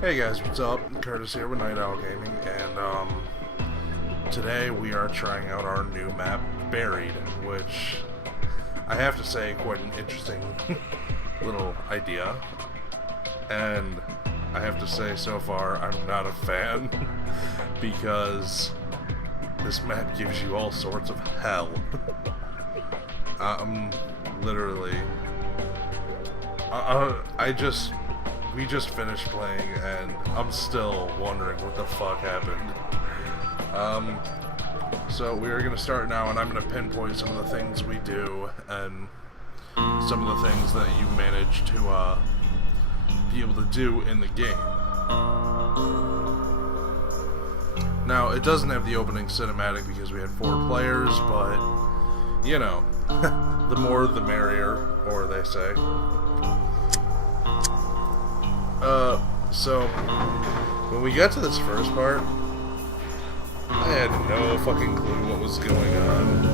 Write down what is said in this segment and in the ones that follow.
Hey guys, what's up? Curtis here with Night Owl Gaming, and today we are trying out our new map, Buried, which I have to say, quite an interesting little idea. And I have to say, so far, I'm not a fan because this map gives you all sorts of hell. Literally, we just finished playing, and I'm still wondering what the fuck happened. So we're gonna start now, and I'm gonna pinpoint some of the things we do, and some of the things that you manage to be able to do in the game. Now, it doesn't have the opening cinematic because we had 4 players, but, you know, the more the merrier, or they say. So, when we got to this first part, I had no fucking clue what was going on.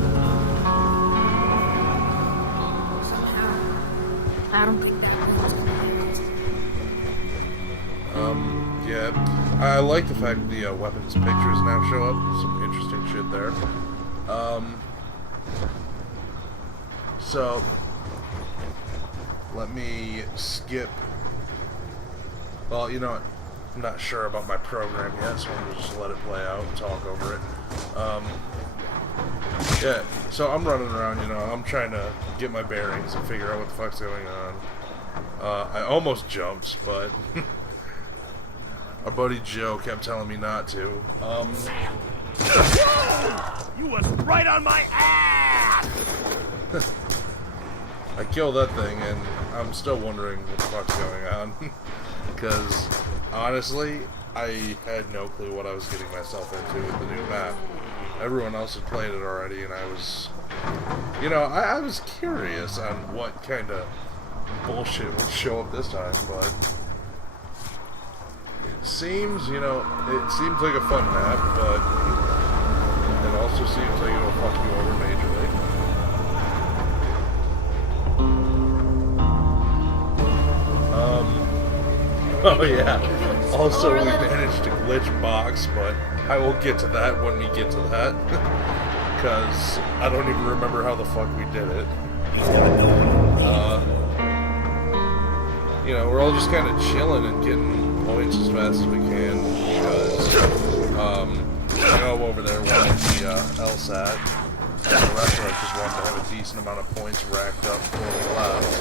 I don't think that Yeah, I like the fact that the weapons pictures now show up. Some interesting shit there. So, let me skip. Well, you know what? I'm not sure about my program yet, so I'm going to just let it play out and talk over it. Yeah, so I'm running around, you know, I'm trying to get my bearings and figure out what the fuck's going on. I almost jumped, but our buddy Joe kept telling me not to. You was right on my ass! I killed that thing, and I'm still wondering what the fuck's going on. Because, honestly, I had no clue what I was getting myself into with the new map. Everyone else had played it already, and I was, you know, I was curious on what kind of bullshit would show up this time, but it seems, you know, it seems like a fun map, but it also seems like it'll fuck you over majorly. Oh yeah, also we managed to glitch box, but I will get to that when we get to that, because I don't even remember how the fuck we did it. You know, we're all just kind of chilling and getting points as fast as we can, because Joe over there wanted the LSAT, and the rest of us just wanted to have a decent amount of points racked up before we left.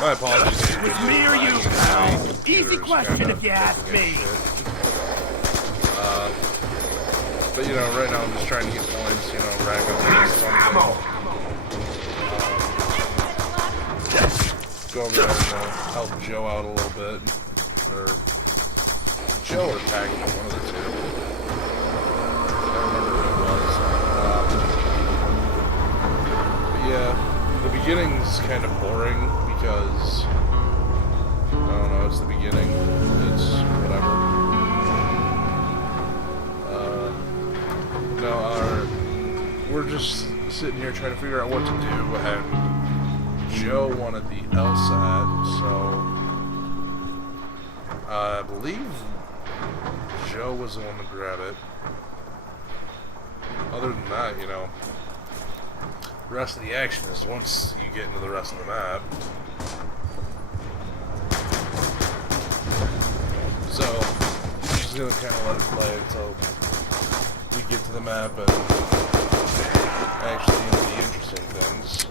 My apologies. With me or you, pal? Easy question if you ask me. But you know, right now I'm just trying to get points, you know, rack up something. Go over there and help Joe out a little bit. Or Joe or Packy, one of the two. I don't remember who it was. But yeah, the beginning's kind of boring because, I don't know, it's the beginning. It's whatever. No, we're just sitting here trying to figure out what to do, and Joe wanted the LSAT, so I believe Joe was the one to grab it. Other than that, you know, the rest of the action is once you get into the rest of the map. So, I'm just gonna kind of let it play until we get to the map and actually into the interesting things.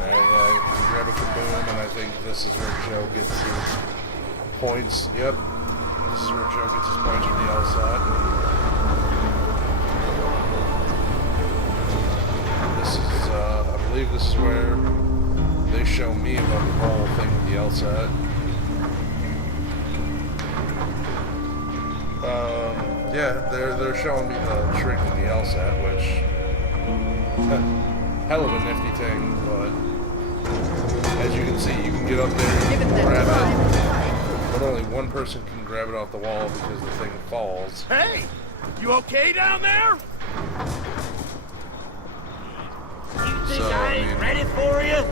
Alright, yeah, grab a kaboom, and I think this is where Joe gets his points. Yep, this is where Joe gets his points from the LSAT. This is, I believe this is where they show me about the whole thing with the LSAT. Yeah, they're showing me the trick with the LSAT, which hell of a nifty thing, but as you can see, you can get up there and grab it, but only one person can grab it off the wall because the thing falls. Hey, You okay down there? You think So, I ain't ready for you?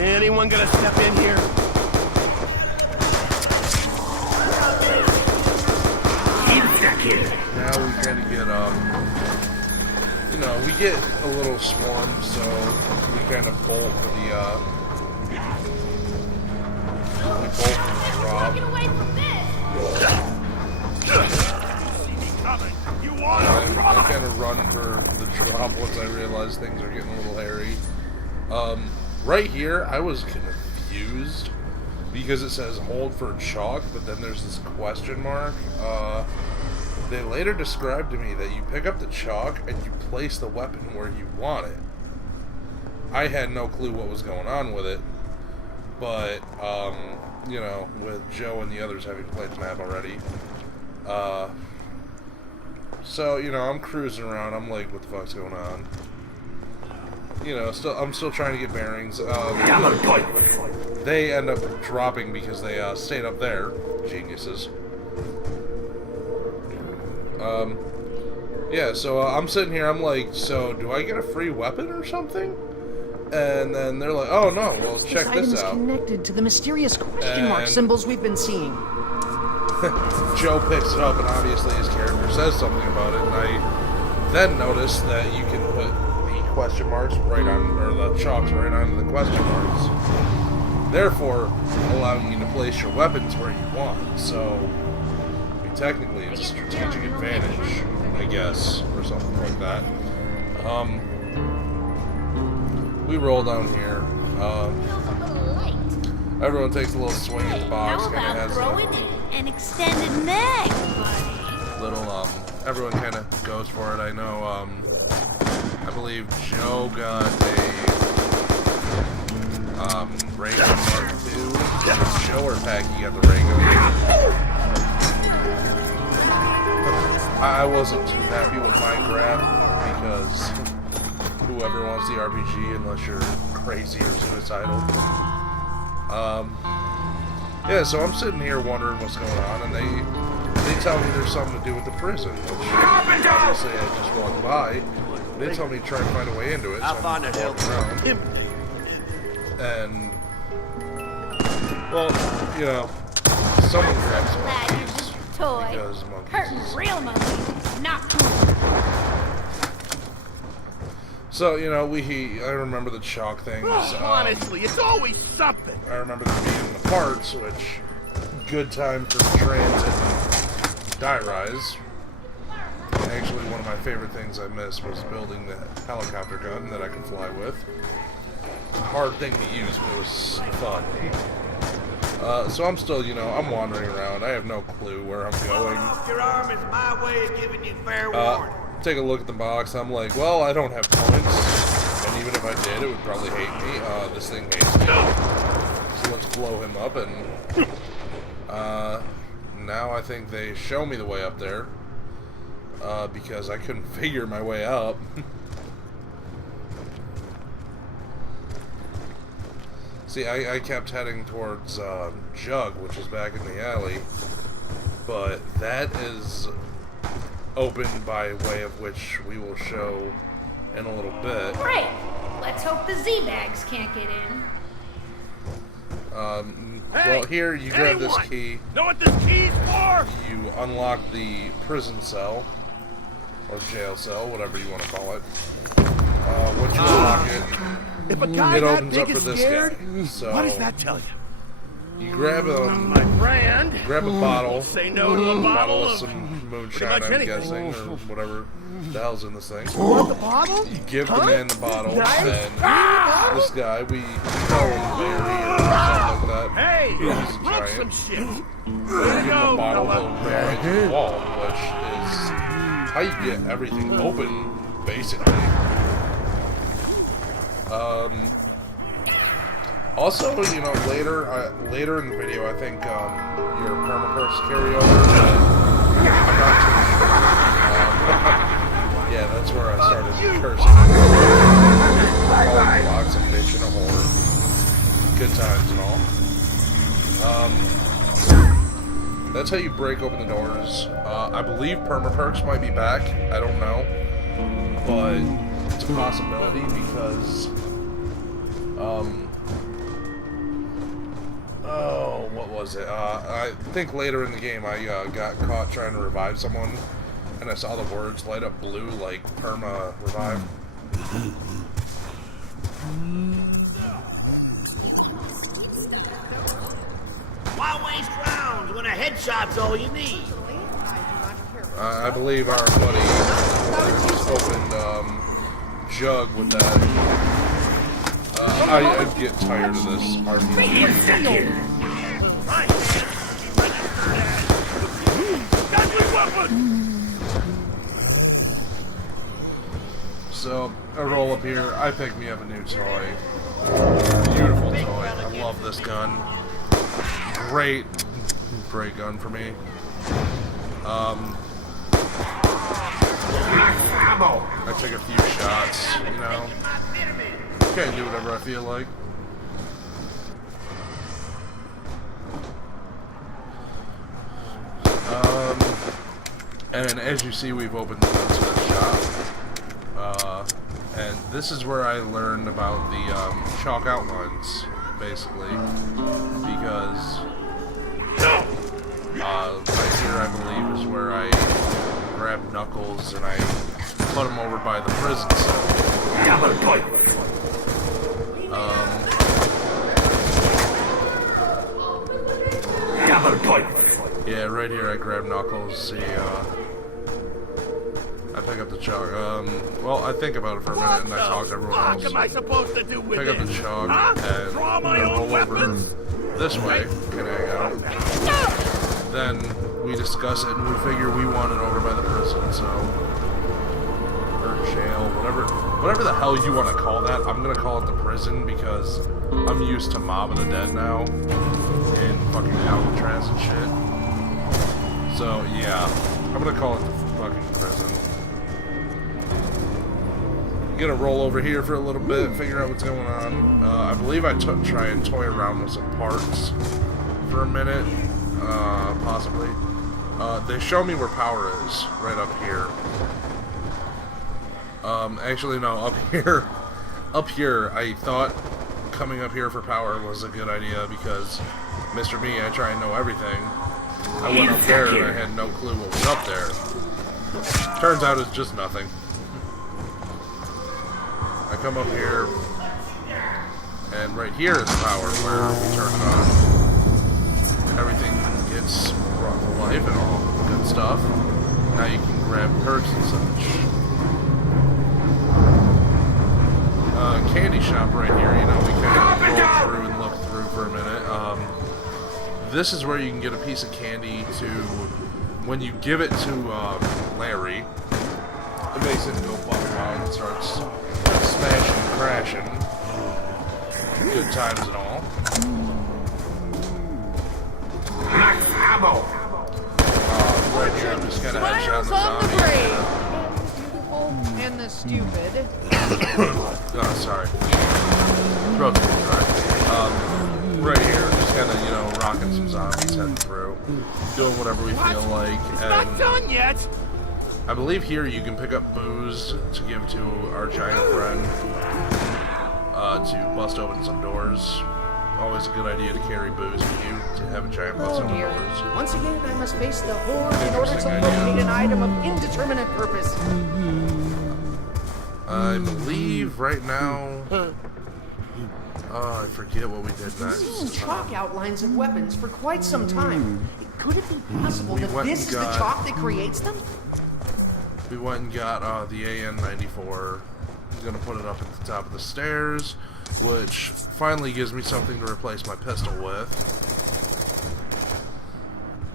Anyone gonna step in here? Keep back here. Now we kind of get, you know, we get a little swarm, so we kind of bolt for the, we bolt for the drop. Get away from this! You want And I kind of run for the drop once I realize things are getting a little hairy. Right here, I was confused because it says hold for chalk, but then there's this question mark. They later described to me that you pick up the chalk and you place the weapon where you want it. I had no clue what was going on with it, but, you know, with Joe and the others having played the map already, so, you know, I'm cruising around, I'm like, what the fuck's going on? You know, I'm still trying to get bearings. They end up dropping because they stayed up there. Geniuses. Yeah, so I'm sitting here, I'm like, so do I get a free weapon or something? And then they're like, oh no, well check this out. Connected to the mysterious question mark symbols we've been seeing. Joe picks it up, and obviously his character says something about it, and I then notice that you can put the question marks right on, or the chalks right on the question marks, therefore allowing you to place your weapons where you want. So, I mean, technically it's a strategic advantage, I guess, or something like that. We roll down here. Feels a little light. Everyone takes a little swing at the box. How Kind of about has throwing in an extended neck, buddy? little, everyone kind of goes for it. I know, I believe Joe got a, ray gun Mark II. Joe or Packy got the ray gun. I wasn't too happy with my grab because whoever wants the RPG, unless you're crazy or suicidal. Yeah, so I'm sitting here wondering what's going on, and they tell me there's something to do with the prison, which obviously I just walked by. They tell me to try and find a way into it, so I'm walking around. And, well, you know, someone grabs Glad you're monkeys, just a toy. because monkeys Hurting is... real monkeys, not cool. So, you know, I remember the chalk things. honestly, it's always something. I remember them being the parts, which, good time for transit and die rise. Actually, one of my favorite things I missed was building the helicopter gun that I could fly with. Hard thing to use, but it was fun. So I'm still, you know, I'm wandering around. I have no clue where I'm going. Your arm is my way of giving you fair warning. Take a look at the box. I'm like, well, I don't have points, and even if I did, it would probably hate me. This thing hates me. So let's blow him up, and now I think they show me the way up there, because I couldn't figure my way up. See, I kept heading towards Jug, which is back in the alley, but that is opened by way of which we will show in a little bit. Great. Let's hope the Z-bags can't get in. Well, here you grab this key. Know what this key's for? You unlock the prison cell or jail cell, whatever you want to call it. Once you unlock it, If a guy it that opens big up for is this scared, guy. So what does that tell you? you grab My friend, grab a bottle. say no to a bottle With of... some moonshine, much I'm anything. guessing, or whatever the hell's in this thing. Want the bottle? You give the man the bottle, Nice. and this guy, we call him Larry or something like that. Hey, He's a rough giant. some shit. You There give you him go, a bottle, fella. he'll go right to the wall, which is how you get everything open, basically. Also, you know, later in the video, I think your permapurse carryover. I'm not too sure. Yeah, that's where I started cursing. All blocks of bitch and a whore. Good times and all. That's how you break open the doors. I believe perma-perks might be back. I don't know. But it's a possibility because... oh, what was it? I think later in the game I got caught trying to revive someone. And I saw the words light up blue like perma-revive. Why waste rounds when a headshot's all you need? I believe our buddy opened Jug with that. I get tired of this RPG. So, I roll up here. I picked me up a new toy. Beautiful toy. I love this gun. Great gun for me. I take a few shots, you know. Can't do whatever I feel like. And as you see, we've opened the door to the shop. And this is where I learned about the chalk outlines, basically, because right here, I believe, is where I grabbed Knuckles and I put him over by the prison cell. Yeah, right here I grab Knuckles. See, I pick up the chalk. Well, I think about it for a minute and I talk to everyone else. What am I supposed to do with Pick up the chalk and Draw my roll own over weapons? this way. Can hang out. Then we discuss it and we figure we want it over by the prison, so or jail, whatever the hell you want to call that. I'm gonna call it the prison because I'm used to Mob of the Dead now and fucking Alcatraz and shit. So yeah, I'm gonna call it the fucking prison. Gonna roll over here for a little bit, figure out what's going on. I believe I try and toy around with some parts for a minute, possibly. They show me where power is, right up here. Actually no, up here. Up here, I thought coming up here for power was a good idea because Mr. Me, I try and know everything. I went up there and I had no clue what was up there. Turns out it's just nothing. I come up here, and right here is power where we turn it on. Everything gets brought to life and all good stuff. Now you can grab perks and such. Candy shop right here, you know, we kind of roll through and look through for a minute. This is where you can get a piece of candy to, when you give it to Larry, it makes it go buck wild and starts smashing and crashing. Good times and all. Right here, I'm just kind of headshot the zombie. And the stupid. Oh, sorry. Throat's a little dry. Right here, just kind of, you know, rocking some zombies, heading through, doing whatever we feel like. Not And done yet. I believe here you can pick up booze to give to our giant friend to bust open some doors. Always a good idea to carry booze with you to have a giant bust Oh open dear. doors. Once again, I must face the horde in order to Interesting idea. locate an item of indeterminate purpose. I believe right now. I forget what we did Seen next. chalk outlines of weapons for quite some time. Could it be possible We that went this and is the got- chalk that creates them? We went and got the AN-94. I'm gonna put it up at the top of the stairs, which finally gives me something to replace my pistol with.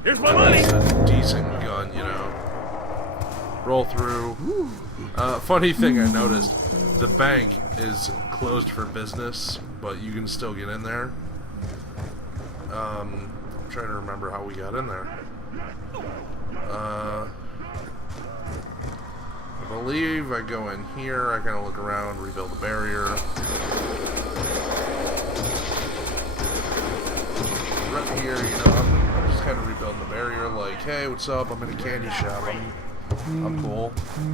Here's my money. It's a decent gun, you know. Roll through. Funny thing I noticed, the bank is closed for business, but you can still get in there. I'm trying to remember how we got in there. I believe I go in here, I kind of look around, rebuild the barrier. Right here, you know, I'm just kind of rebuilding the barrier, like, hey, what's up? I'm in a candy shop. I'm cool,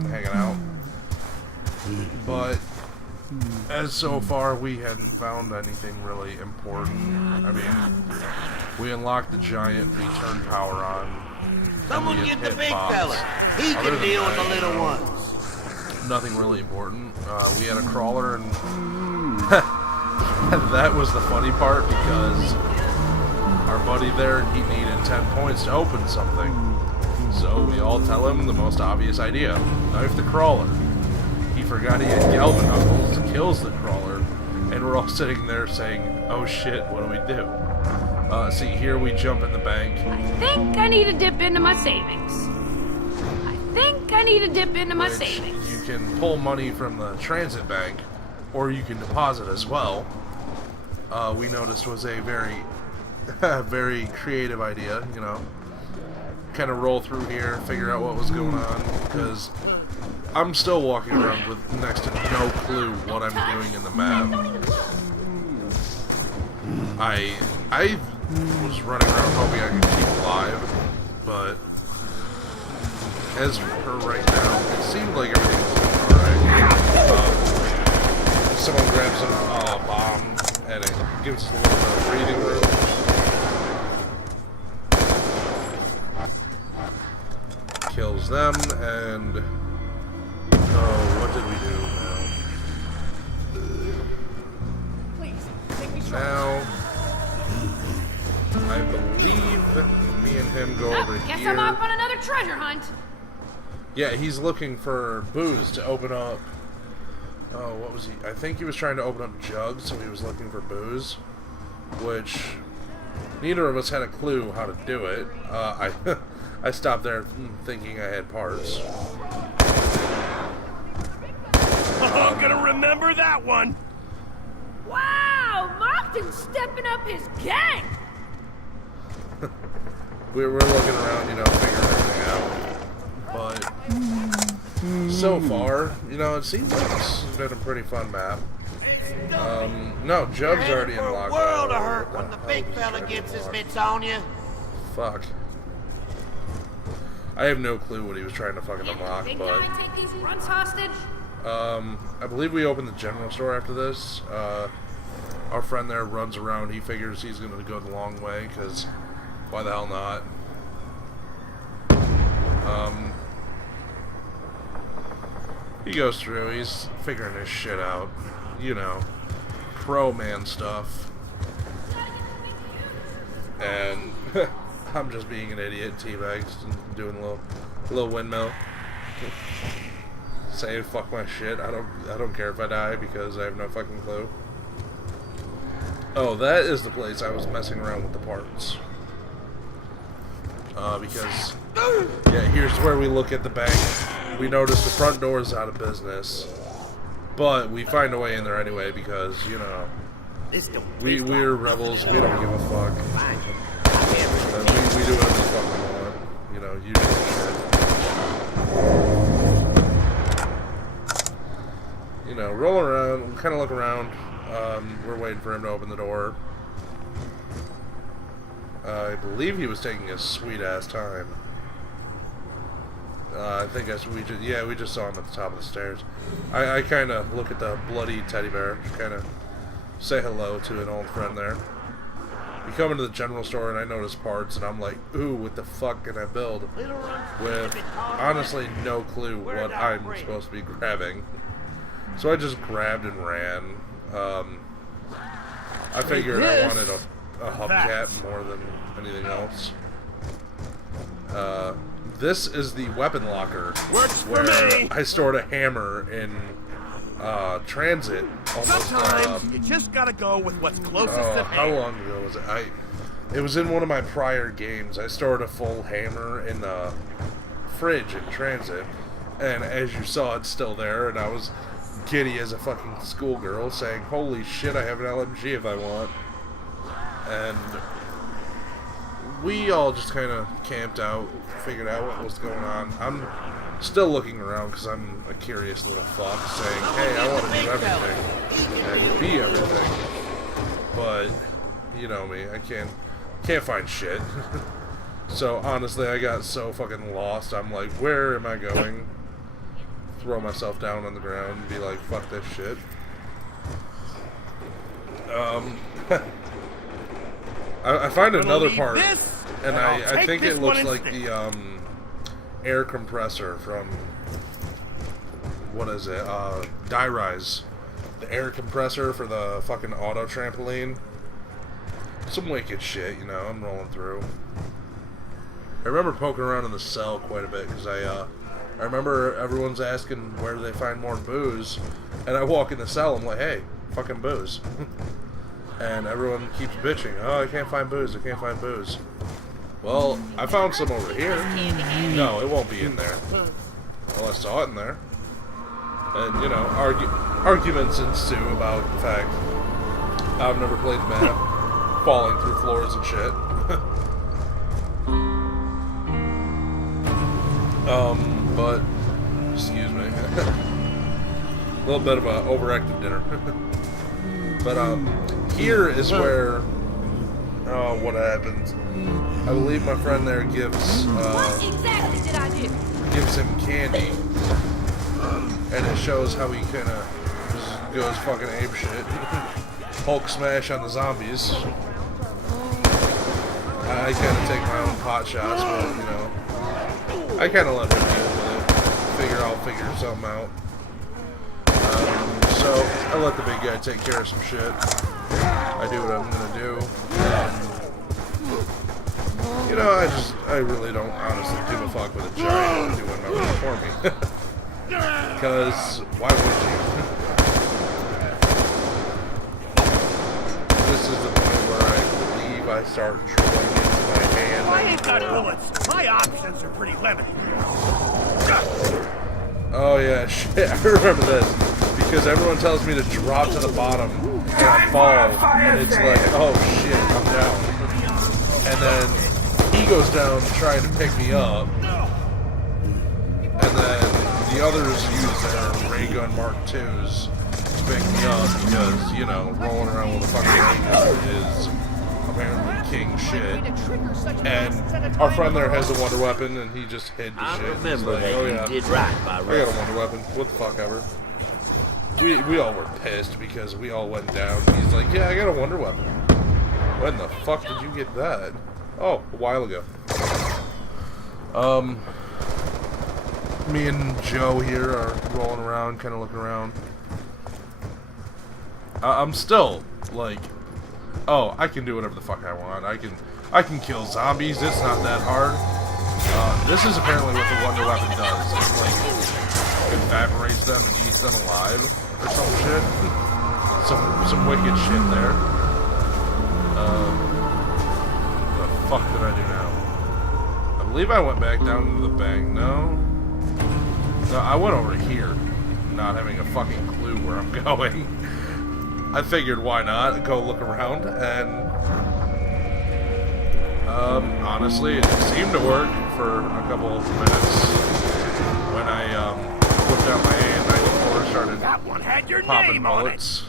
hanging out. But as so far, we hadn't found anything really important. I mean, we unlocked the giant return power on. Someone and we get had the hit big box. fella. He Other can than deal with that, the little ones. Nothing really important. We had a crawler, and that was the funny part because our buddy there, he needed 10 points to open something. So we all tell him the most obvious idea: knife the crawler. He forgot he had Galvan Knuckles, kills the crawler, and we're all sitting there saying, "Oh shit, what do we do?" See, here we jump in the bank. I think I need to dip into my savings. I think I need to dip into my Which savings. you can pull money from the transit bank, or you can deposit as well. We noticed was a very, very creative idea, you know. Kind of roll through here, figure out what was going on, because I'm still walking around with next to no clue what I'm doing in the map. I was running around hoping I could keep alive, but as for right now, it seemed like everything was alright. Someone grabs a bomb, and it gives us a little bit of breathing room. Kills them, and what did we do now? Please, take me short. Now, I believe me and him go over Oh, guess here. I'm off on another treasure hunt. Yeah, he's looking for booze to open up. Oh, what was he? I think he was trying to open up jugs, so he was looking for booze, which neither of us had a clue how to do it. I stopped there thinking I had parts. I'm gonna remember that one. Wow, Moncton's stepping up his game. We were looking around, you know, figuring everything out. But so far, you know, it seems like it's been a pretty fun map. No, Jug's You're already headed for a unlocked. world of What hurt when the hell big was he fella trying to gets his unlock? mitts on you. Fuck. I have no clue what he was trying to fucking unlock, Big but guy take these runs hostage. I believe we opened the general store after this. Our friend there runs around. He figures he's going to go the long way, because why the hell not? He goes through. He's figuring his shit out. You know, pro man stuff. And I'm just being an idiot, teabags, and doing a little windmill. Saying fuck my shit. I don't care if I die because I have no fucking clue. Oh, that is the place I was messing around with the parts. Because yeah, here's where we look at the bank. We notice the front door is out of business, but we find a way in there anyway because, you know, This don't we're rebels. We don't give a fuck. We do whatever the fuck we want. You know, you do shit. You know, roll around, kind of look around. We're waiting for him to open the door. I believe he was taking a sweet ass time. I think we just saw him at the top of the stairs. I kind of look at the bloody teddy bear, kind of say hello to an old friend there. We come into the general store and I notice parts and I'm like, ooh, what the fuck can I build? With honestly no clue what I'm supposed to be grabbing. So I just grabbed and ran. I figured I wanted a hubcap more than anything else. This is the weapon locker Works for where me. I stored a hammer in transit. Almost. Sometimes you just gotta go with what's closest to How hand. long ago was it? It was in one of my prior games. I stored a full hammer in the fridge in transit, and as you saw, it's still there. And I was giddy as a fucking schoolgirl, saying, "Holy shit! I have an LMG if I want." And we all just kind of camped out, figured out what was going on. I'm still looking around because I'm a curious little fuck, saying, "Hey, I want to do everything and be everything." But you know me, I can't find shit. So honestly, I got so fucking lost. I'm like, where am I going? Throw myself down on the ground and be like, fuck this shit. I find another part, and I think it looks like the air compressor from, what is it, Die Rise. The air compressor for the fucking auto trampoline. Some wicked shit, you know, I'm rolling through. I remember poking around in the cell quite a bit, because I remember everyone's asking where do they find more booze, and I walk in the cell, I'm like, hey, fucking booze. And everyone keeps bitching, oh, I can't find booze, I can't find booze. Well, I found some over here. No, it won't be in there. Well, I saw it in there. And, you know, arguments ensue about the fact I've never played the map, falling through floors and shit. But, excuse me. A little bit of a overactive dinner. But, here is where, what happens. I believe my friend there gives, What exactly did I do? gives him candy. And it shows how he kinda just goes fucking apeshit. Hulk smash on the zombies. I kinda take my own pot shots, but, you know, I kinda let him deal with it. I'll figure something out. So, I let the big guy take care of some shit. I do what I'm gonna do. You know, I really don't honestly give a fuck with a giant doing my work for me. Because, why would you? This is the point where I believe I start drawing into my hand. I ain't got bullets. My options are pretty limited. Oh yeah, shit, I remember this. Because everyone tells me to drop to the bottom, and I fall, and it's like, oh shit, I'm down. And then he goes down trying to pick me up, and then the others use their ray gun Mark IIs to pick me up because, you know, rolling around with a fucking ray gun is apparently king shit. And our friend there has a wonder weapon, and he just hid the shit. I remember like, that oh, you yeah, did right by I got a wonder weapon. What the fuck ever. We all were pissed because we all went down. He's like, yeah, I got a wonder weapon. When the fuck did you get that? Oh, a while ago. Me and Joe here are rolling around, kind of looking around. I'm still like, oh, I can do whatever the fuck I want. I can kill zombies. It's not that hard. This is apparently what the wonder weapon does. It like evaporates them and eats them alive or some shit. some wicked shit there. What the fuck did I do now? I believe I went back down into the bank. No, I went over here, not having a fucking clue where I'm going. I figured, why not? Go look around, and honestly, it seemed to work for a couple of minutes. When I whipped out my AN-94, started That one had your popping name on it. bullets.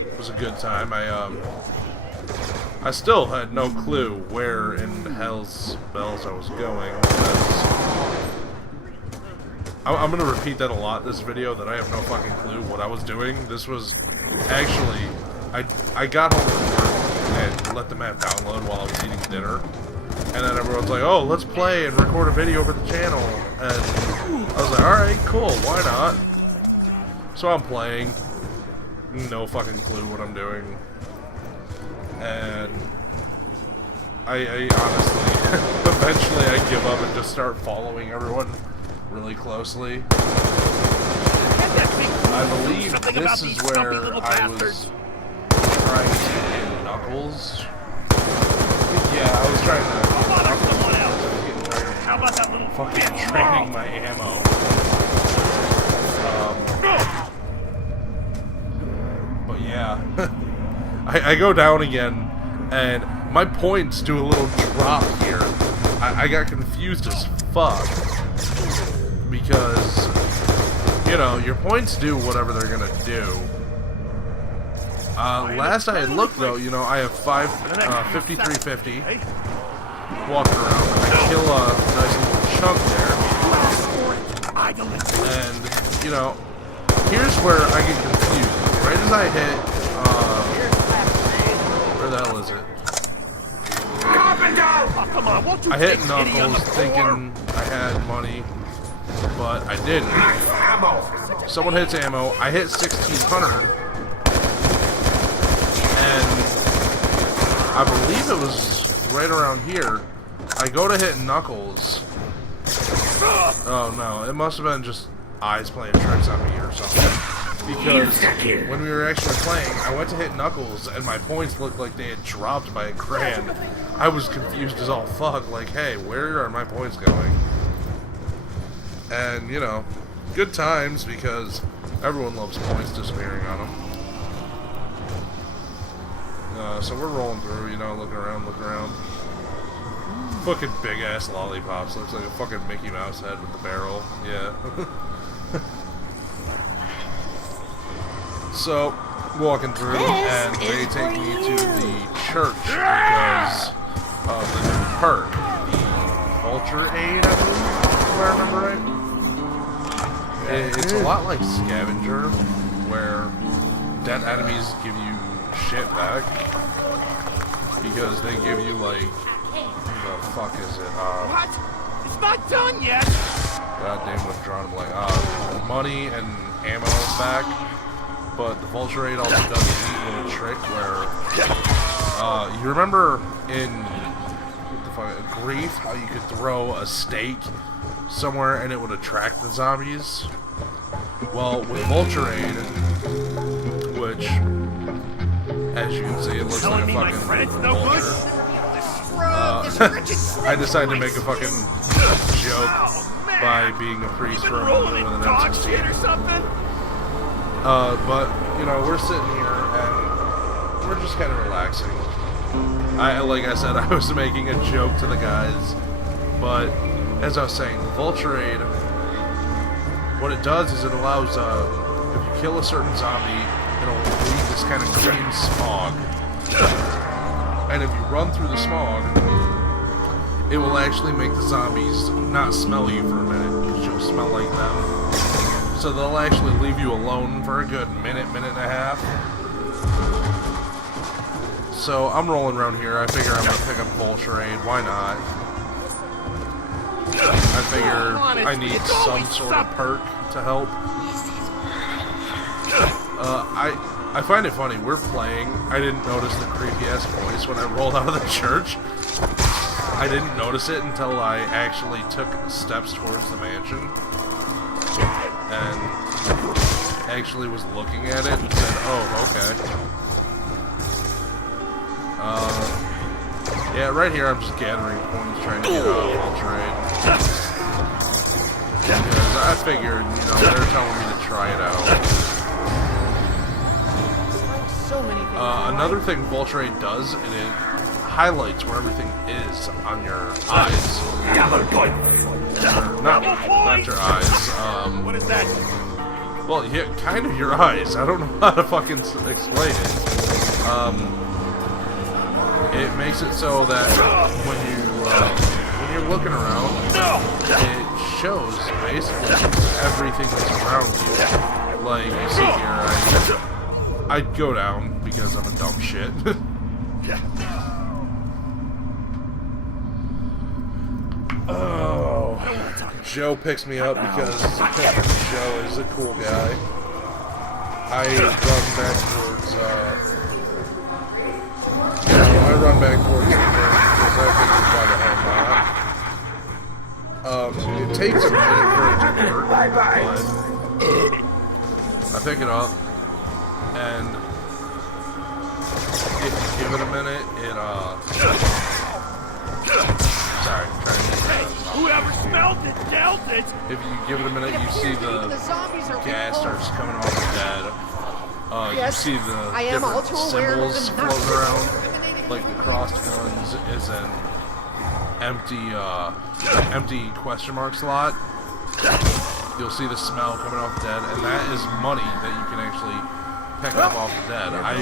It was a good time. I still had no clue where in the hell's bells I was going. I'm gonna repeat that a lot this video, that I have no fucking clue what I was doing. This was actually, I got home from work and let the map download while I was eating dinner, and then everyone's like, oh, let's play and record a video for the channel, and I was like, alright, cool, why not? So I'm playing, no fucking clue what I'm doing, and I honestly, eventually I give up and just start following everyone really closely. I believe this is where I was trying to hit Knuckles. Yeah, I was trying to How about that little fucking draining my ammo. But yeah, I go down again, and my points do a little drop here. I got confused as fuck. Because, you know, your points do whatever they're gonna do. Last I had looked, though, you know, I have 5350. walking around. I kill a nice little chunk there. And, you know, here's where I get confused. Right as I hit, where the hell is it? Come on, won't you I hit take Kitty on the Knuckles floor? thinking I had money, but I didn't. Someone hits ammo. I hit 1600, and I believe it was right around here. I go to hit Knuckles. Oh no, it must have been just eyes playing tricks on me or something. Because when we were actually playing, I went to hit Knuckles and my points looked like they had dropped by $1,000. I was confused as all fuck, like, hey, where are my points going? And, you know, good times because everyone loves points disappearing on them. So we're rolling through, you know, looking around. Fucking big ass lollipops. Looks like a fucking Mickey Mouse head with the barrel. Yeah. So, walking through, and they take me to the church because of the new perk. The Vulture Aid, I believe, if I remember right. It's a lot like Scavenger, where dead enemies give you shit back. Because they give you, like, the fuck is it? What? It's not done yet! Goddamn withdrawn, I'm like, money and ammo back. But the Vulture Aid also does a neat little trick where, you remember in what the fuck, Grief, how you could throw a stake somewhere and it would attract the zombies? Well, with Vulture Aid, which, as you can see, it looks like a fucking vulture. I decided to make a fucking joke by being a priest for a moment with an M16. or something? But, you know, we're sitting here and we're just kind of relaxing. Like I said, I was making a joke to the guys, but as I was saying, the Vulture Aid, what it does is it allows, if you kill a certain zombie, it'll leave this kind of green smog. And if you run through the smog, it will actually make the zombies not smell you for a minute, because you'll smell like them. So they'll actually leave you alone for a good minute and a half. So I'm rolling around here. I figure I'm gonna pick up Vulture Aid. Why not? I figure I need some sort of perk to help. I find it funny. We're playing. I didn't notice the creepy ass voice when I rolled out of the church. I didn't notice it until I actually took steps towards the mansion. And actually was looking at it and said, oh, okay. Yeah, right here I'm just gathering points trying to get Vulture Aid. Because I figured, you know, they're telling me to try it out. Another thing Vulture Aid does, it highlights where everything is on your eyes. Not your eyes. What is that? Well, yeah, kind of your eyes. I don't know how to fucking explain it. It makes it so that when you're looking around, it shows basically everything that's around you. Like you see here, I'd go down because I'm a dumb shit. Oh, Joe picks me up because Joe is a cool guy. I run back towards, the room because I think why the hell not. It takes a minute for it to work, but I pick it up, and if you give it a minute, sorry, trying to Whoever smelled it dealt it! if you give it a minute, you see the gas starts coming off the dead. You see the different symbols float around, like the crossed guns is an empty question mark slot. You'll see the smell coming off the dead, and that is money that you can actually pick up off the dead. I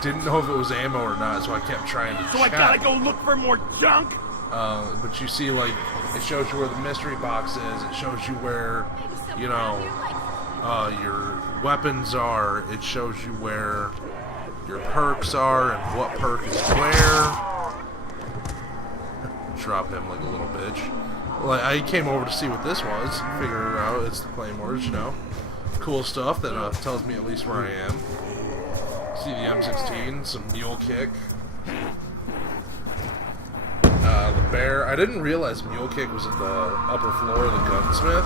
didn't know if it was ammo or not, so I kept trying to check. So I gotta go look for more junk? But you see, like, it shows you where the mystery box is. It shows you where, you know, your weapons are. It shows you where your perks are and what perk is where. Drop him like a little bitch. Like, I came over to see what this was. Figure out it's the Claymores, you know. Cool stuff that tells me at least where I am. See the M16, some mule kick. The bear. I didn't realize mule kick was at the upper floor of the gunsmith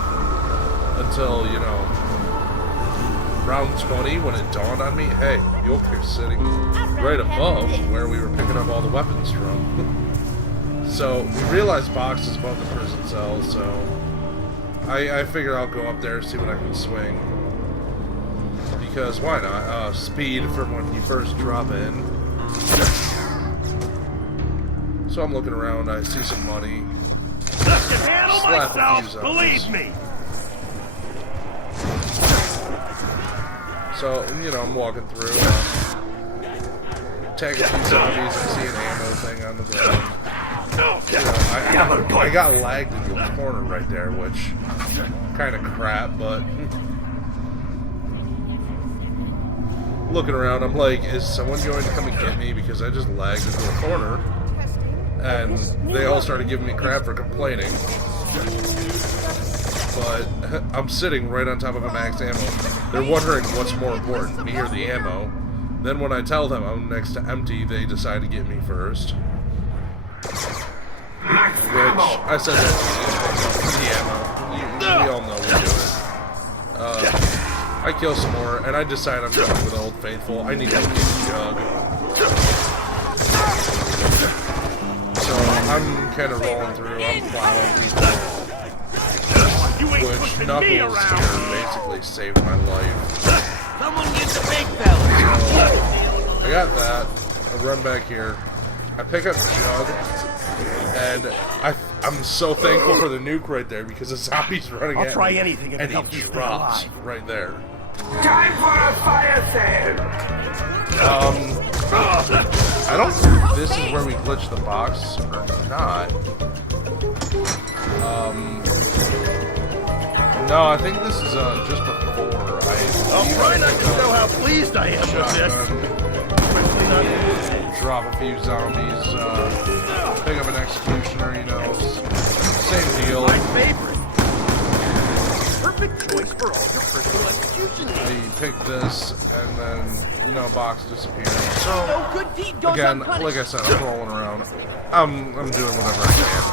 until, you know, round 20 when it dawned on me, hey, mule kick's sitting right above where we were picking up all the weapons from. So we realized box is above the prison cell, so I figured I'll go up there, see what I can swing. Because why not? Speed from when you first drop in. So I'm looking around, I see some money. I can handle Slap a few myself, believe me. So, you know, I'm walking through, tag a few zombies, I see an ammo thing on the ground. You know, I got lagged into a corner right there, which kind of crap, but looking around, I'm like, is someone going to come and get me because I just lagged into a corner? And they all started giving me crap for complaining. But I'm sitting right on top of a max ammo. They're wondering what's more important, me or the ammo. Then when I tell them I'm next to empty, they decide to get me first. Which, I said that the ammo. We all know we do it. I kill some more, and I decide I'm going with Old Faithful. I need to get a jug. So I'm kind of rolling through, I'm plowing people. Which Knuckles here basically saved my life. Someone get the big fella. I got that. I run back here. I pick up the jug, and I'm so thankful for the nuke right there because the zombie's running at me. I'll try anything if it and helps he you stay drops alive. right there. Time for a fire sale. I don't know if this is where we glitch the box or not. No, I think this is just before. I'll try not to show how pleased I am with this. Drop a few zombies, pick up an executioner, you know, same deal. My favorite. Perfect choice for all your personal execution needs. You pick this, and then, you know, box disappears. So, No good deed goes again, unpunished. like I said, I'm rolling around. I'm doing whatever I can.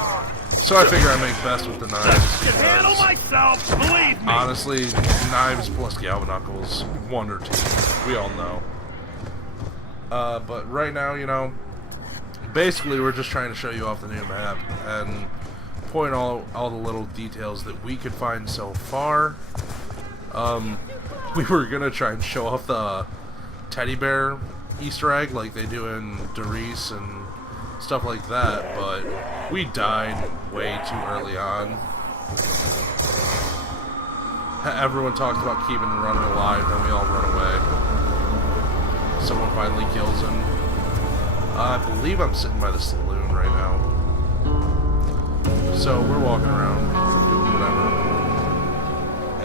So I figure I make best with the knives. Can handle Because, myself, believe me. honestly, knives plus Galvaknuckles, wonder team. We all know. But right now, you know, basically we're just trying to show you off the new map and point all the little details that we could find so far. We were gonna try and show off the teddy bear Easter egg like they do in Doris and stuff like that, but we died way too early on. Everyone talks about keeping the runner alive, then we all run away. Someone finally kills him. I believe I'm sitting by the saloon right now. So we're walking around, doing whatever.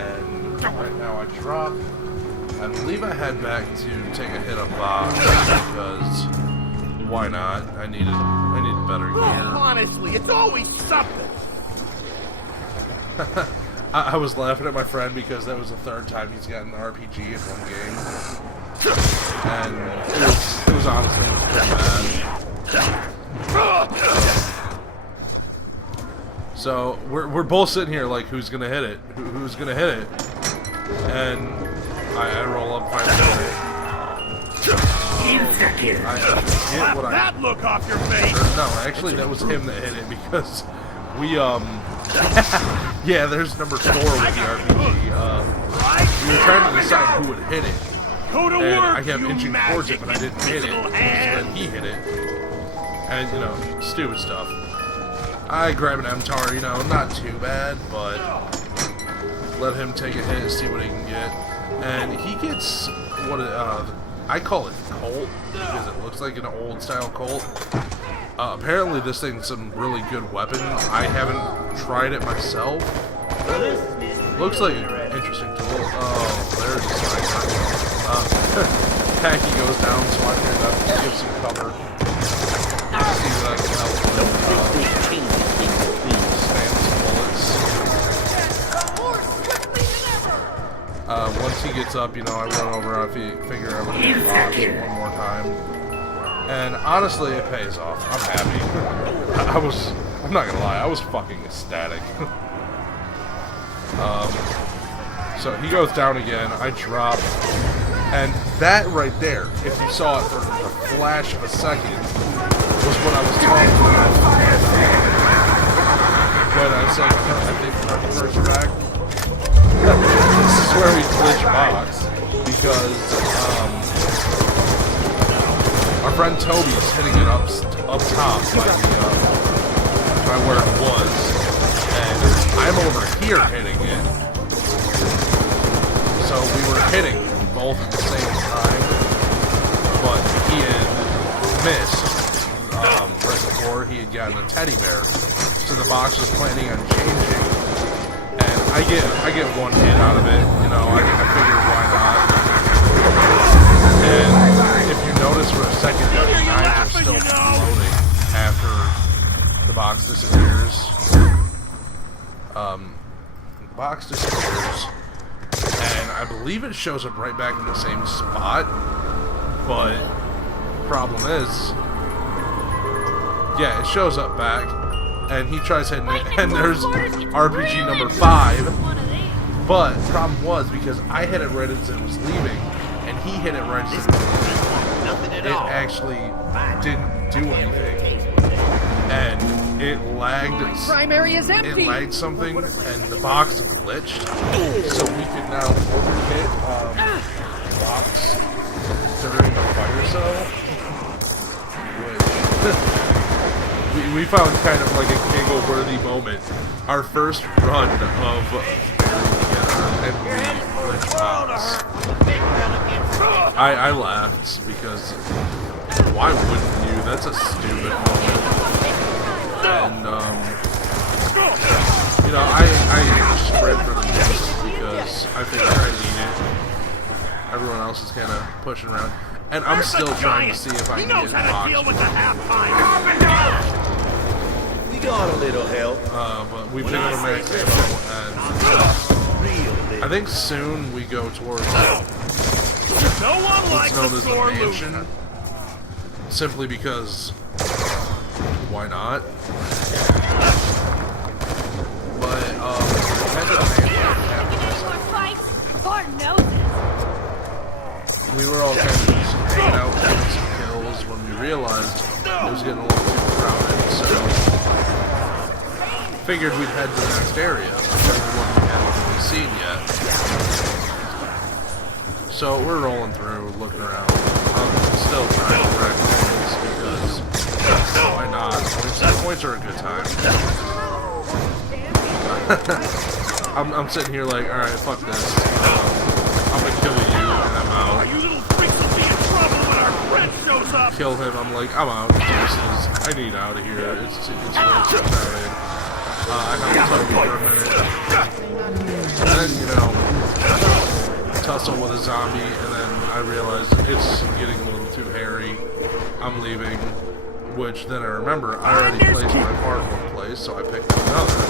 And right now I drop. I believe I head back to take a hit of box because why not? I need better Oh, gear. honestly, it's always something. I was laughing at my friend because that was the third time he's gotten an RPG in one game. And it was honestly, it was pretty bad. So we're both sitting here like, who's gonna hit it? Who's gonna hit it? And I roll up 5 I forget what I. That look off your face. No, actually, that was him that hit it because we yeah, there's number 4 with the RPG. We were trying to decide who would hit it. Go to And work, I kept you inching towards it, but I didn't hit it. invisible So hand. then he hit it. And, you know, stupid stuff. I grab an MTAR, you know, not too bad, but let him take a hit and see what he can get. And he gets what I call it Colt, because it looks like an old style Colt. Apparently this thing's some really good weapon. I haven't tried it myself. Looks like an interesting tool. Oh, there's a sniper. Tacky goes down, so I'm gonna give some cover. See what I can help with. Spam some bullets. Once he gets up, you know, I run over. I figure I'm gonna get box one more time. And honestly, it pays off. I'm happy. I'm not gonna lie, I was fucking ecstatic. So he goes down again, I drop, and that right there, if you saw it for a flash of a second, was what I was talking about. When I said, I think cut the person back. This is where we glitch box, because, our friend Toby's hitting it up top by where it was, and I'm over here hitting it. So we were hitting both at the same time, but he had missed right before he had gotten a teddy bear. So the box was planning on changing, and I get one hit out of it. You know, I figured why not. And if you notice for a second, the knives are still floating after the box disappears. The box disappears, and I believe it shows up right back in the same spot. But problem is, yeah, it shows up back, and he tries hitting it, and there's RPG number 5. But the problem was because I hit it right as it was leaving, and he hit it right as it was leaving. It actually didn't do anything, and it lagged. Primary is empty. It lagged something, and the box glitched, so we could now overhit the box during the fire zone, which we found kind of like a giggle-worthy moment. Our first run of and we glitched box. I laughed because why wouldn't you? That's a stupid moment. And you know, I spread for the news because I think I need it. Everyone else is kind of pushing around, and I'm still trying to see if I can get a box. We got a little help. But we pick up a max ammo, and I think soon we go towards what's known as the mansion, simply because why not? But we were all kind of just hanging out getting some kills when we realized it was getting a little too crowded, so figured we'd head to the next area, the one we hadn't really seen yet. So we're rolling through, looking around. I'm still trying to wreck points because why not? Points are a good time. I'm sitting here like, alright, fuck this. I'm gonna kill you and I'm out. You little freaks will be in trouble when our friend shows up. Kill him, I'm like, I'm out. I need out of here. It's way too crowded. I have to Toby for a minute. And then, you know, tussle with a zombie, and then I realized it's getting a little too hairy. I'm leaving, which then I remember I already placed my part in one place, so I picked up another.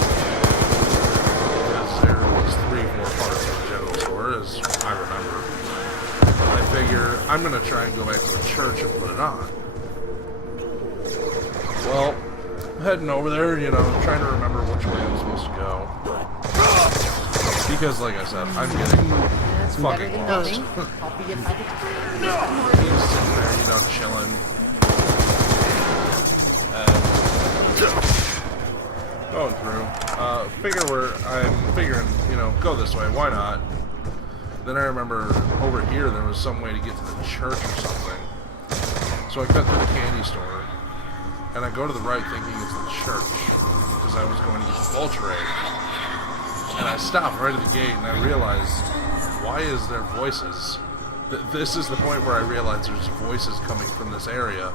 Because there was 3 more parts in the general store, as I remember. I figure I'm going to try and go back to the church and put it on. Well, heading over there, you know, trying to remember which way I'm supposed to go. Because, like I said, I'm getting fucking lost. He's sitting there, you know, chilling. Going through. I'm figuring, you know, go this way, why not? Then I remember over here there was some way to get to the church or something. So I cut through the candy store. And I go to the right thinking it's the church, because I was going to use the Vulture Egg. And I stopped right at the gate and I realized, why is there voices? This is the point where I realized there's voices coming from this area.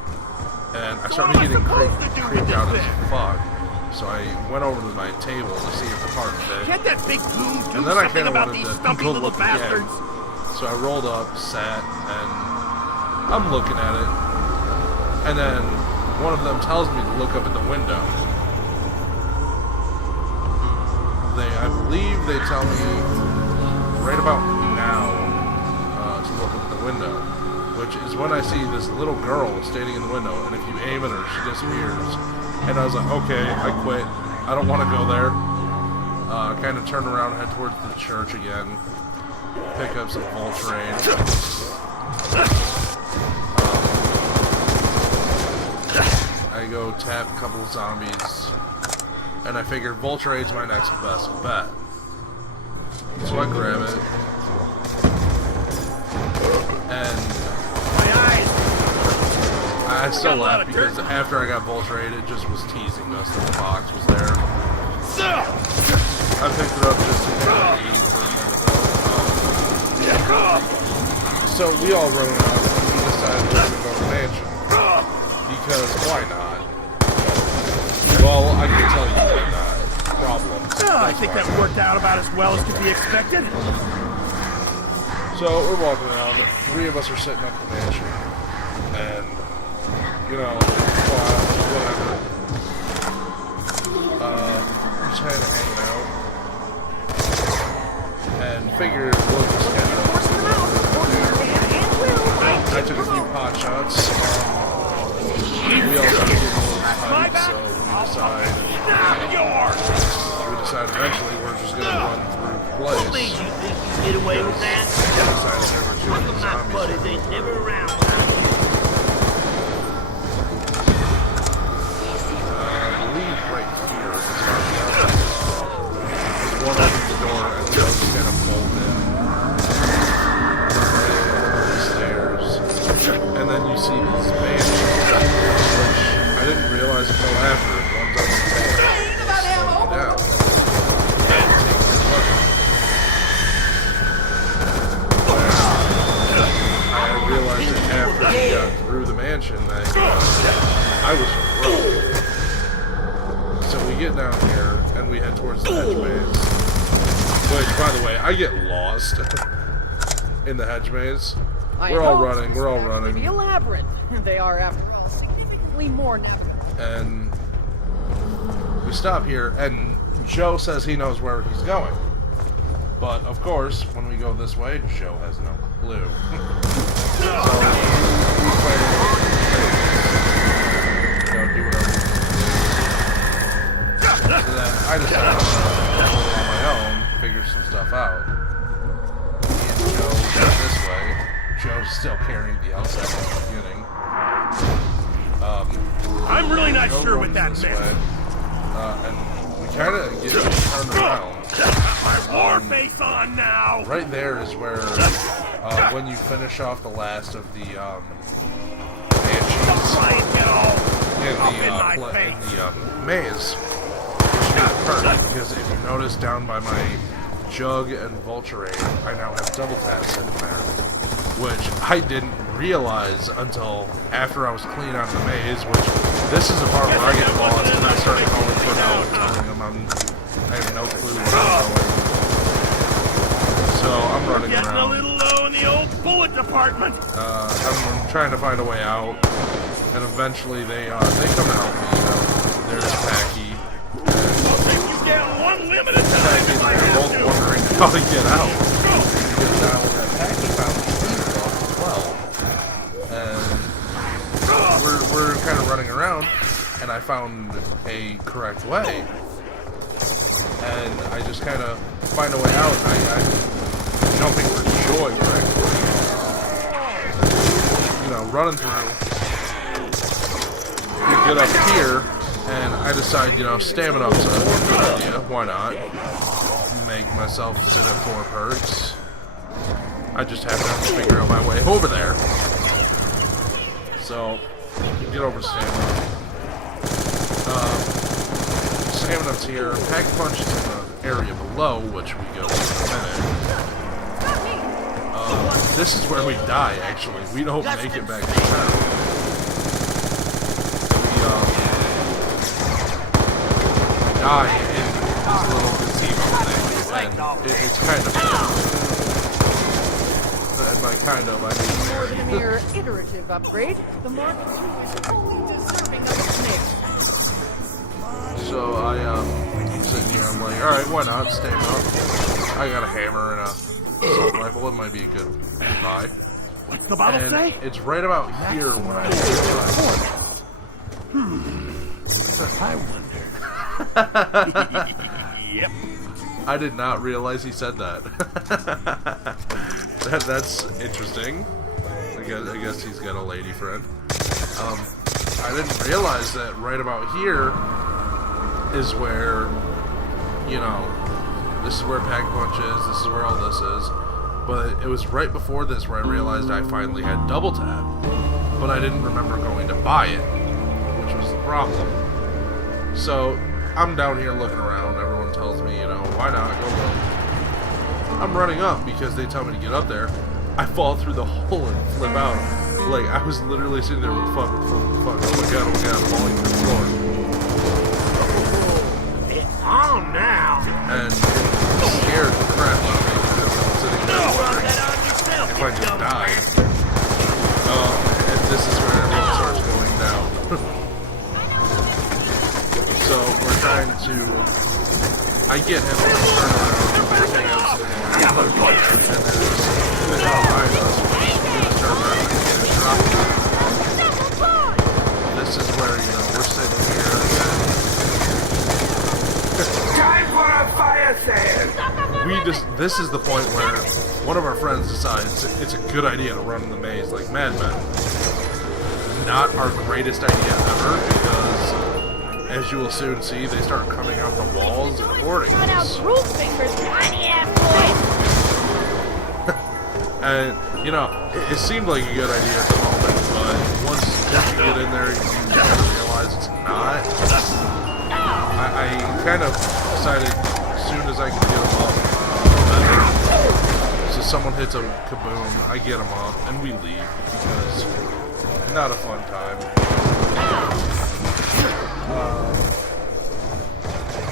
And I started getting creeped out as fuck. So I went over to my table to see if the part fit. Can't that big goon do And then I something kind of about wanted these to stumpy go little look again. bastards? So I rolled up, sat, and I'm looking at it. And then one of them tells me to look up at the window. I believe they tell me right about now to look up at the window, which is when I see this little girl standing in the window, and if you aim at her, she disappears. And I was like, okay, I quit. I don't want to go there. Kind of turn around, head towards the church again, pick up some Voltaren. I go tap a couple of zombies, and I figured Voltarade's my next best bet. So I grab it, and I still laugh because after I got Voltarade, it just was teasing us that the box was there. I picked it up just to kind of eat for a minute. So we all run out, and we decided to go to the mansion. Because why not? Well, I can tell you why not. Problems. I think that worked out about as well as could be expected. So we're walking around. The three of us are sitting up at the mansion, and you know, whatever. We're just kind of hanging out, and figured we'll just kind of. I took a few pot shots. We all started getting a little tight, so we decide eventually we're just going to run through the place. What made you think you'd get away with that? One of my buddies ain't never around without you. I believe right here is our outside. There's one opens the door and the other's kind of fold in. Stairs. And then you see these mansions, which I didn't realize until after. One's on the stairs. Down. I realized that after we got through the mansion that I was broke. So we get down here and we head towards the hedge maze. Which, by the way, I get lost in the hedge maze. We're all running. Maybe a labyrinth. They are after all significantly more now. And we stop here, and Joe says he knows where he's going. But, of course, when we go this way, Joe has no clue. So, we plan to, do whatever. So then, I decided to go on my own, figure some stuff out. Me and Joe went this way. Joe's still carrying the outside from the beginning. I'm really not sure what that this meant. way. And we kind of get turned around. My war face on now. Right there is where, when you finish off the last of the banshees in the maze, which is perfect because if you notice down by my jug and Voltarade, I now have double taps in there, which I didn't realize until after I was clean out of the maze. Which this is the part where I get lost and I start calling for help, telling them I have no clue where I'm going. So I'm running Getting around. a little low in the old bullet department. I'm trying to find a way out, and eventually they come out. There's Packy. You get one limited time. Packy and I are both wondering how to get out. Because now Packy found the off as well. And we're kind of running around, and I found a correct way. And I just kind of find a way out. I'm jumping for joy, practically. Running through. We get up here, and I decide, stamina up's a good idea. Why not? Make myself sit at 4 perks. I just have to figure out my way over there. So, get over stamina. Stamina's here. Pack Punch is in the area below, which we go to in a minute. This is where we die, actually. We don't make it back to town. die in this little gazebo thing, and it's kind of cool. And by kind of, I mean More than a mere iterative upgrade, the Mark II is only deserving of its name. So I'm sitting here, I'm like, alright, why not, stand up. I got a hammer and a assault rifle, it might be a good buy. What's the bottle And say? it's right about here when I realized. Yep. I did not realize he said that. That's interesting. I guess he's got a lady friend. I didn't realize that right about here is where, you know, this is where Pack-a-Punch is, this is where all this is. But it was right before this where I realized I finally had double tap. But I didn't remember going to buy it, which was the problem. So I'm down here looking around. Everyone tells me, you know, why not? Go look. I'm running up because they tell me to get up there. I fall through the hole and flip out. Like, I was literally sitting there with fuck. Oh my god, falling through the floor. It's on now. And it scared the crap out of me because I'm sitting there wondering Rub that on yourself, if I you just dumb died. bastard. And this is where everything starts going down. So we're trying to. I get him to turn around and hang out some more. And there's behind us. We're gonna turn around and get a shot. This is where, you know, we're sitting here. Time for a fire sale! This is the point where one of our friends decides it's a good idea to run in the maze like madmen. Not our greatest idea ever, because as you will soon see, they start coming out the walls and hoarding Cut out us. Roof Finger's tiny ass boy. And, you know, it seemed like a good idea at the moment, but once you get in there, you kind of realize it's not. I kind of decided as soon as I could get them up, so someone hits a kaboom, I get them up, and we leave, because not a fun time.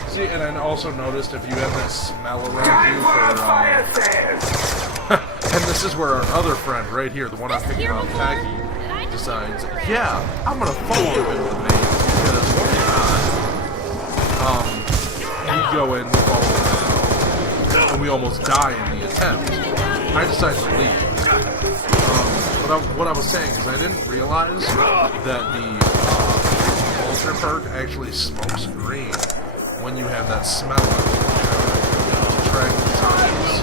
See, and I also noticed if you have that smell around you for, and this is where our other friend right here, the one I'm picking up, Maggie, decides, yeah, I'm gonna follow him into the maze, because why not? We go in, we follow him, and we almost die in the attempt. I decide to leave. But what I was saying is I didn't realize that the Vulture perk actually smokes green when you have that smell on you to track the zombies.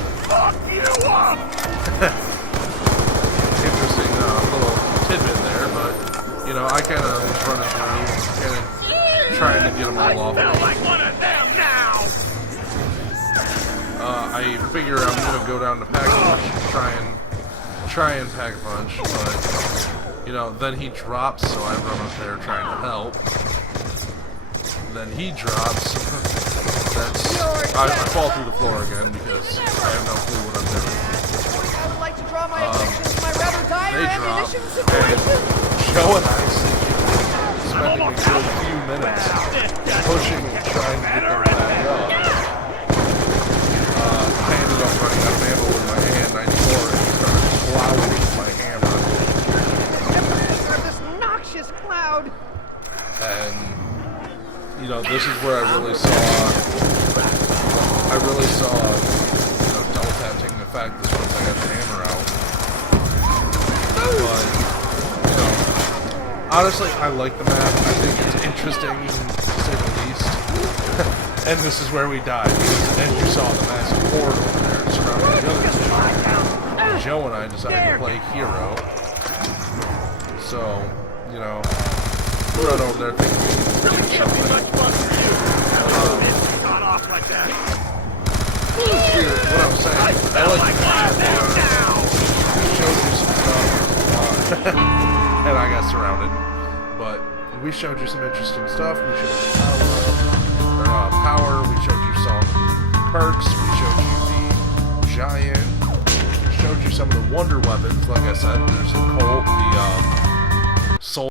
Interesting little tidbit there, but, you know, I kind of was running through, kind of trying to get them all off of me. Like one of them now! I figure I'm gonna go down to Pack-a-Punch and try and Pack-a-Punch, but, you know, then he drops, so I run up there trying to help. Then he drops. I fall through the floor again because I have no clue what I'm doing. I would like to draw my attention to my rather dire They drop, ammunition and situation. Joe and I spending a good few minutes pushing and trying to get them back up. I ended up running out of ammo with my hand 94 and started plowing with my hammer. This noxious cloud. And, you know, this is where I really saw, you know, double tap taking effect as soon as I got the hammer out. But, you know, honestly, I like the map. I think it's interesting, to say the least. And this is where we died, because as you saw, the massive horde over there surrounding the other two. Joe and I decided to play hero. So, you know, we run over there thinking we can do something. Here, what I was saying, I like we showed you some stuff, and I got surrounded, but we showed you some interesting stuff. We showed you power, we showed you some perks, we showed you the giant, we showed you some of the wonder weapons. Like I said, there's the Colt, the